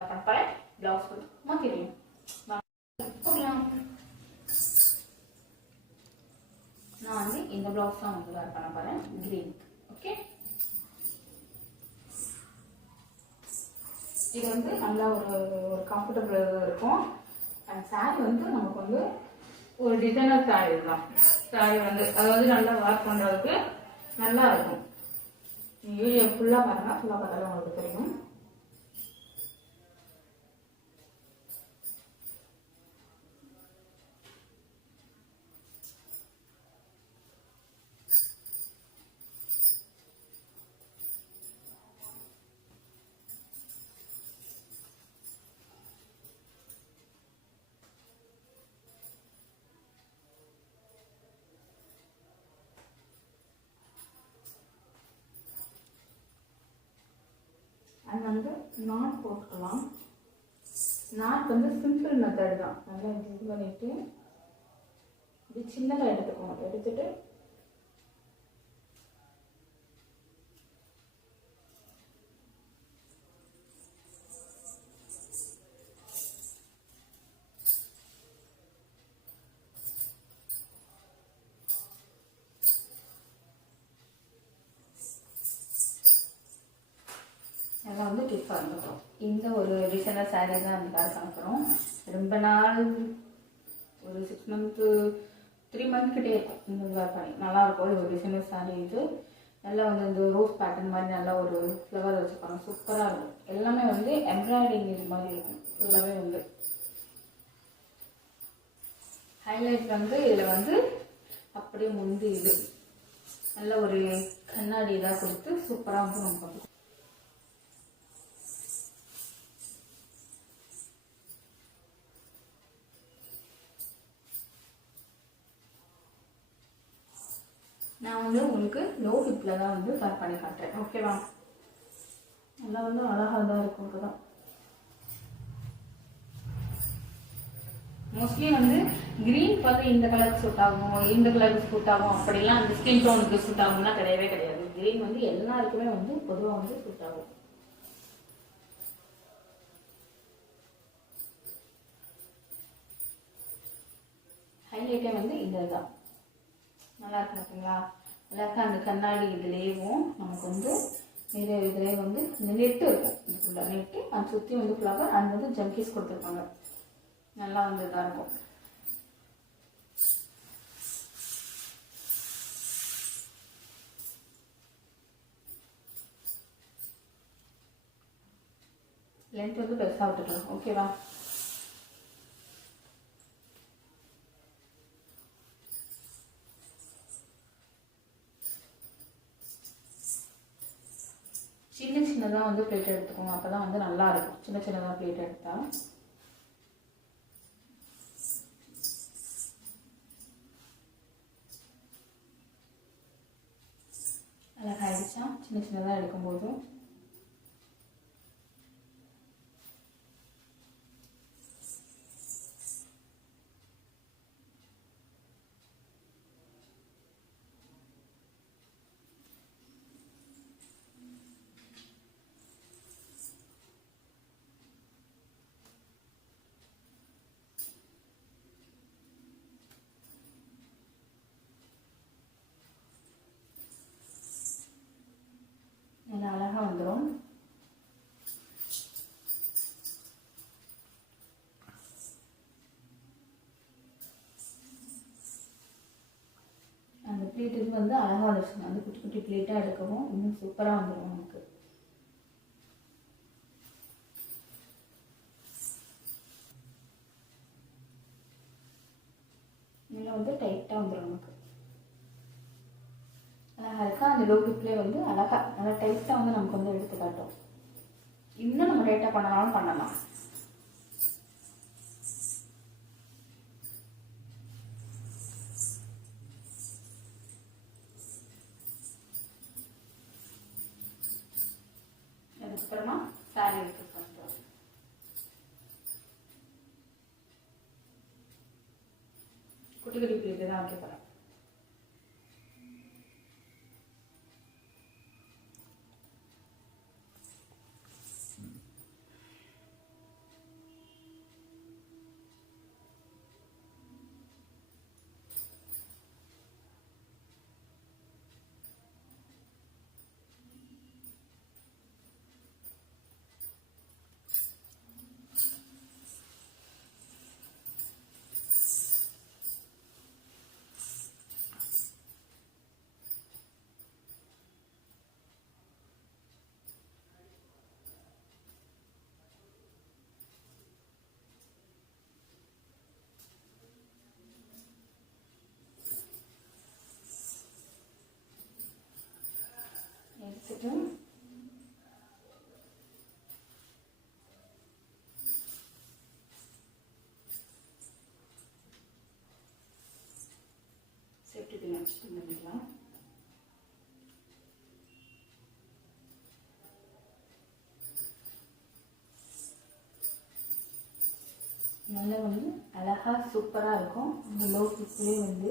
Pakai blouse pun makin நான் வந்து இந்த blouse தான் வந்து wear பண்ண போறேன் green. ஓகே, இது வந்து நல்லா ஒரு கம்ஃபர்டபிள் இருக்கும். அண்ட் சாரி வந்து நமக்கு வந்து ஒரு டிசைனர் சாரி தான். சாரி வந்து அதாவது நல்லா வாஷ் பண்றதுக்கு நல்லா இருக்கும். வீடியோ ஃபுல்லா பாருங்க, ஃபுல்லா பார்த்தாலும் உங்களுக்கு தெரியும். அது வந்து நாட் போட்டுக்கலாம். நாட் வந்து சிம்பிள் மெத்தட் தான். நல்லா இது பண்ணிட்டு இது சின்னதாக எடுத்துக்கோங்க. எடுத்துட்டு எல்லாம் வந்து டிஃபாக இருந்துக்கிறோம். இந்த ஒரு டிசைனர் சாரீ தான் அதுக்காக பார்க்குறோம். ரொம்ப நாள் ஒரு 6 மந்த்து 3 மந்த் கிட்டே இருக்கும். இந்த வேர் பண்ணி நல்லாயிருக்கும். ஒரு டிசைனர் சாரீ இது நல்லா வந்து இந்த ரோஸ் பேட்டர்ன் மாதிரி நல்லா ஒரு ஃப்ளவர் வச்சுருப்பாங்க. சூப்பராக இருக்கும். எல்லாமே வந்து எம்ப்ராய்டிங் இது மாதிரி இருக்கும். ஃபுல்லாகவே வந்து ஹைலைட் வந்து இதில் வந்து அப்படியே முந்தி இது நல்ல ஒரு கண்ணாடி இதாக கொடுத்து சூப்பராக வந்து நம்ம நான் வந்து உங்களுக்கு லோ ஹிப்பில் தான் வந்து வேர் பண்ணி காட்டுறேன். ஓகேவா? நல்லா வந்து அழகாக தான் இருக்கும். இப்போதான் மோஸ்ட்லி வந்து கிரீன் பார்த்து இந்த கலருக்கு சூட் ஆகும், இந்த கலருக்கு சூட் ஆகும் அப்படிலாம் அந்த ஸ்கின் டோனுக்கு சூட் ஆகும்லாம் கிடையவே கிடையாது. கிரீன் வந்து எல்லாருக்குமே வந்து பொதுவாக வந்து சூட் ஆகும். ஹைலைட்டே வந்து இந்த தான் நல்லா இருக்கு. பார்த்தீங்களா? நல்லா அந்த கண்ணாடி இதுலேயும் நமக்கு வந்து இதுலேயே வந்து இந்த நெட்டு இருக்கும். இது ஃபுல்லாக நெட்டு அது சுற்றி வந்து ஃப்ளவர் அது வந்து ஜம்கீஸ் கொடுத்துருப்பாங்க. நல்லா வந்து இதாக இருக்கும். லென்த் வந்து பெருசாக விட்டுக்கலாம். ஓகேவா? சின்ன சின்னதாக வந்து பிளேட் எடுத்துக்கோங்க. அப்போ தான் வந்து நல்லா இருக்கும். சின்ன சின்னதாக பிளேட் எடுத்தால் அழகாயிடுச்சா? சின்ன சின்னதாக எடுக்கும்போது நல்லா அழகாக வந்துடும். அந்த பிளேட் இது வந்து அழகாக வந்துருச்சுங்க. வந்து குட்டி குட்டி பிளேட்டாக எடுக்கவும் இன்னும் சூப்பராக வந்துடும் நமக்கு. இதில் வந்து டைட்டாக வந்துடும் நமக்கு. அழகாக இருக்கா? அந்த லோ கிப்லேயே வந்து அழகாக நல்லா டைட்டாக வந்து நமக்கு வந்து எடுத்து காட்டும். இன்னும் நம்ம டைட்டாக பண்ணனாலும் பண்ணலாம். அதுக்கப்புறமா சாரி எடுத்து பண்ணுறோம். குட்டி குட்டி பிளேட்டு தான் வைக்க போகிறேன். வச்சுட்டு சேஃப்டி பின் வச்சுட்டு பண்ணிக்கலாம். நல்லா வந்து அழகாக சூப்பராக இருக்கும். அந்த லோ ஃபிக்லேயே வந்து